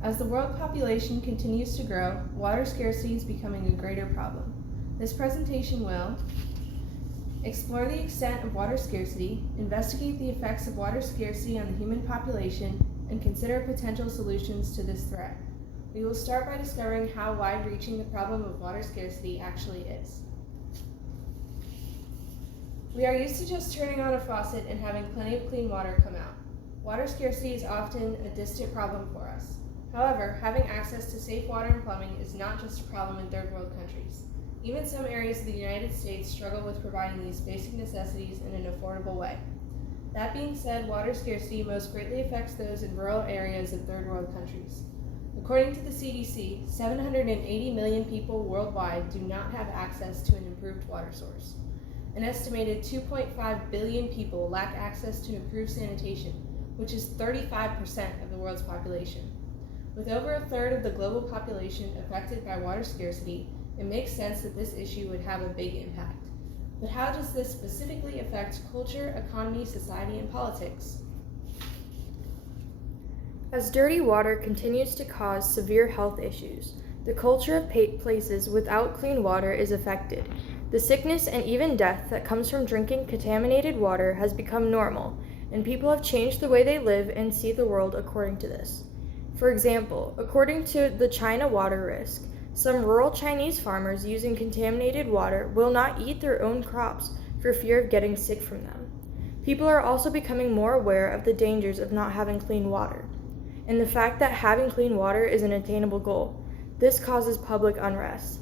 As the world population continues to grow, water scarcity is becoming a greater problem. This presentation will explore the extent of water scarcity, investigate the effects of water scarcity on the human population, and consider potential solutions to this threat. We will start by discovering how wide-reaching the problem of water scarcity actually is. We are used to just turning on a faucet and having plenty of clean water come out. Water scarcity is often a distant problem for us. However, having access to safe water and plumbing is not just a problem in third world countries. Even some areas of the United States struggle with providing these basic necessities in an affordable way. That being said, water scarcity most greatly affects those in rural areas of third world countries. According to the CDC, 780 million people worldwide do not have access to an improved water source. An estimated 2.5 billion people lack access to improved sanitation, which is 35% of the world's population. With over a third of the global population affected by water scarcity, it makes sense that this issue would have a big impact. But how does this specifically affect culture, economy, society, and politics? As dirty water continues to cause severe health issues, the culture of places without clean water is affected. The sickness and even death that comes from drinking contaminated water has become normal, and people have changed the way they live and see the world according to this. For example, according to the China Water Risk, some rural Chinese farmers using contaminated water will not eat their own crops for fear of getting sick from them. People are also becoming more aware of the dangers of not having clean water, and the fact that having clean water is an attainable goal. This causes public unrest.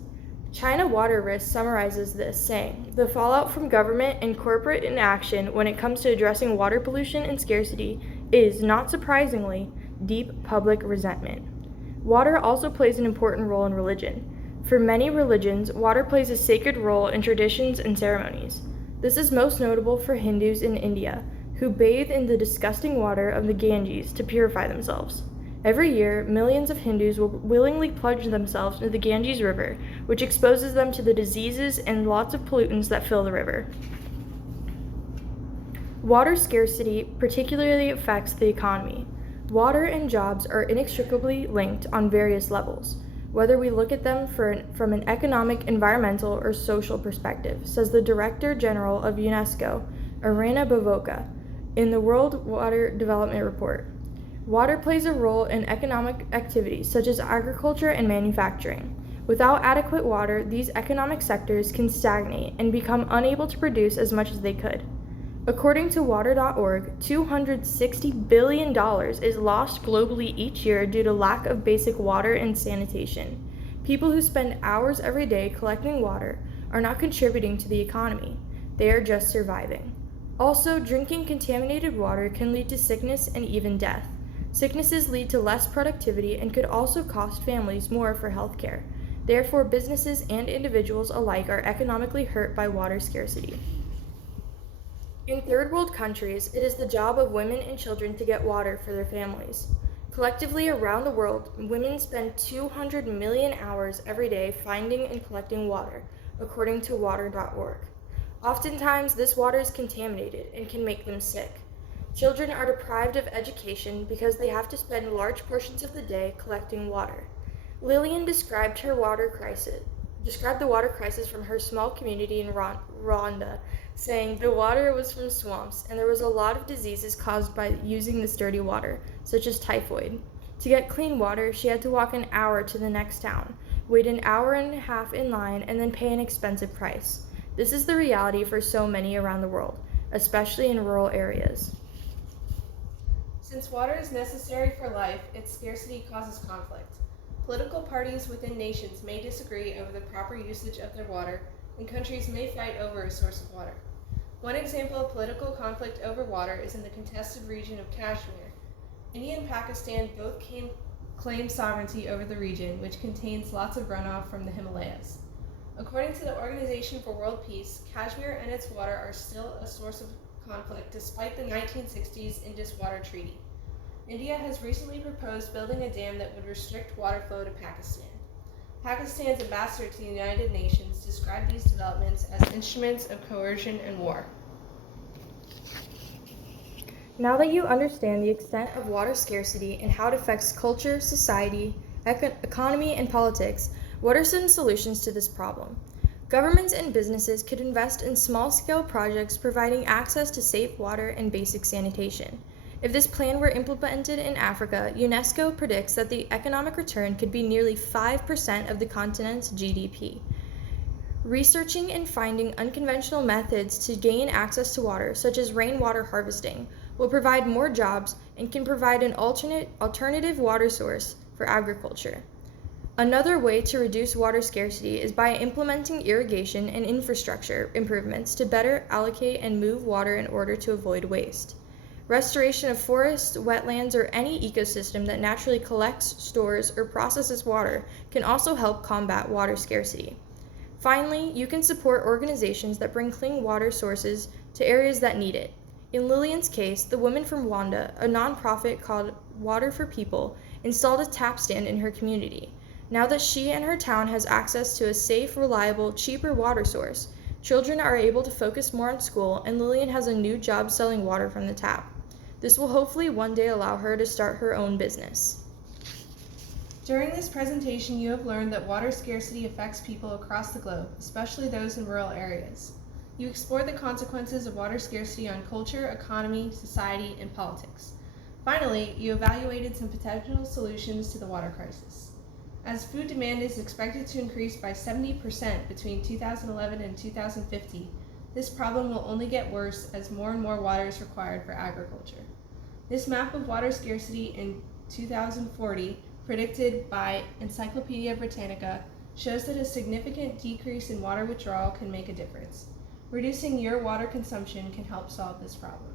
China Water Risk summarizes this, saying, "The fallout from government and corporate inaction when it comes to addressing water pollution and scarcity is, not surprisingly, deep public resentment." Water also plays an important role in religion. For many religions, water plays a sacred role in traditions and ceremonies. This is most notable for Hindus in India, who bathe in the disgusting water of the Ganges to purify themselves. Every year, millions of Hindus will willingly plunge themselves into the Ganges River, which exposes them to the diseases and lots of pollutants that fill the river. Water scarcity particularly affects the economy. Water and jobs are inextricably linked on various levels, whether we look at them from an economic, environmental, or social perspective, says the Director General of UNESCO, Irina Bavoka, in the World Water Development Report. Water plays a role in economic activities such as agriculture and manufacturing. Without adequate water, these economic sectors can stagnate and become unable to produce as much as they could. According to water.org, $260 billion is lost globally each year due to lack of basic water and sanitation. People who spend hours every day collecting water are not contributing to the economy. They are just surviving. Also, drinking contaminated water can lead to sickness and even death. Sicknesses lead to less productivity and could also cost families more for health care. Therefore, businesses and individuals alike are economically hurt by water scarcity. In third world countries, it is the job of women and children to get water for their families. Collectively around the world, women spend 200 million hours every day finding and collecting water, according to water.org. Oftentimes, this water is contaminated and can make them sick. Children are deprived of education because they have to spend large portions of the day collecting water. Lillian described the water crisis from her small community in Rwanda, saying the water was from swamps and there was a lot of diseases caused by using this dirty water, such as typhoid. To get clean water, she had to walk an hour to the next town, wait an hour and a half in line, and then pay an expensive price. This is the reality for so many around the world, especially in rural areas. Since water is necessary for life, its scarcity causes conflict. Political parties within nations may disagree over the proper usage of their water, and countries may fight over a source of water. One example of political conflict over water is in the contested region of Kashmir. India and Pakistan both claim sovereignty over the region, which contains lots of runoff from the Himalayas. According to the Organization for World Peace, Kashmir and its water are still a source of conflict despite the 1960s Indus Water Treaty. India has recently proposed building a dam that would restrict water flow to Pakistan. Pakistan's ambassador to the United Nations described these developments as instruments of coercion and war. Now that you understand the extent of water scarcity and how it affects culture, society, economy, and politics, what are some solutions to this problem? Governments and businesses could invest in small scale projects providing access to safe water and basic sanitation. If this plan were implemented in Africa, UNESCO predicts that the economic return could be nearly 5% of the continent's GDP. Researching and finding unconventional methods to gain access to water, such as rainwater harvesting, will provide more jobs and can provide an alternative water source for agriculture. Another way to reduce water scarcity is by implementing irrigation and infrastructure improvements to better allocate and move water in order to avoid waste. Restoration of forests, wetlands, or any ecosystem that naturally collects, stores, or processes water can also help combat water scarcity. Finally, you can support organizations that bring clean water sources to areas that need it. In Lillian's case, the women from Rwanda, a nonprofit called Water for People, installed a tap stand in her community. Now that she and her town has access to a safe, reliable, cheaper water source, children are able to focus more on school, and Lillian has a new job selling water from the tap. This will hopefully one day allow her to start her own business. During this presentation, you have learned that water scarcity affects people across the globe, especially those in rural areas. You explored the consequences of water scarcity on culture, economy, society, and politics. Finally, you evaluated some potential solutions to the water crisis. As food demand is expected to increase by 70% between 2011 and 2050, this problem will only get worse as more and more water is required for agriculture. This map of water scarcity in 2040, predicted by Encyclopedia Britannica, shows that a significant decrease in water withdrawal can make a difference. Reducing your water consumption can help solve this problem.